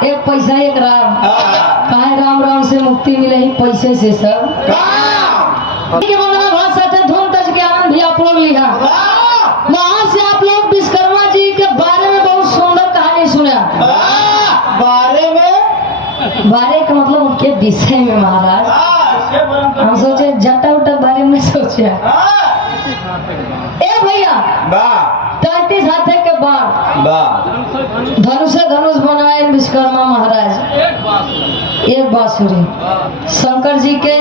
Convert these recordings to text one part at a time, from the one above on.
एक पैसा एक राम, काहे राम राम से मुक्ति मिले ही पैसे से सब धूम तज के आनंद भी आप लोग लिखा। वहां से आप लोग विश्वकर्मा जी के बारे में बहुत सुंदर कहानी सुना। बारे का मतलब उनके विषय में महाराज हम सोचे जटा उटा बारे में सोचे। ए भैया 33 हाथे के बाद धनुष बनाए विश्वकर्मा महाराज। एक बांसुरी शंकर जी के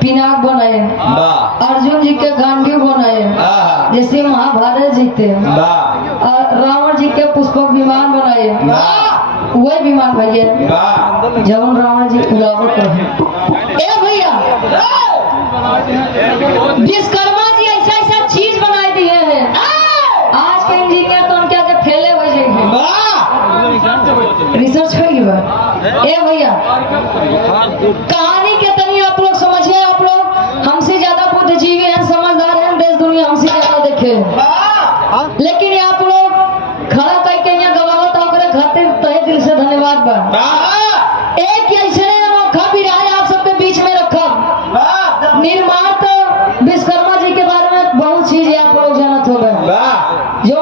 पिनाक बनाए, अर्जुन जी के गांडीव बनाए जैसे महाभारत जीते, और रावण जी के पुष्पक विमान बनाए। वही विमान भैया जब रावण जी उड़ावत रहे। ए भैया विश्वकर्मा जी ऐसा ऐसा चीज बनाए दिए हैं, आज के इंजीनियर तो उनके आगे फैले हो जाएंगे। रिसर्च होगी बा। ए भैया कहानी के तनी आप लोग समझिए। आप लोग हमसे ज्यादा बुद्धिजीवी हैं, समझदार हैं, देश दुनिया हमसे ज्यादा देखे। लेकिन ये आप लोग खड़ा करके यहाँ गवावत होकर खातिर तहे दिल से धन्यवाद बा। एक ऐसे अनोखा विराज आप सबके बीच में रखा। निर्माण तो विश्वकर्मा जी के बारे में बहुत चीज आप लोग जानत हो गए, जो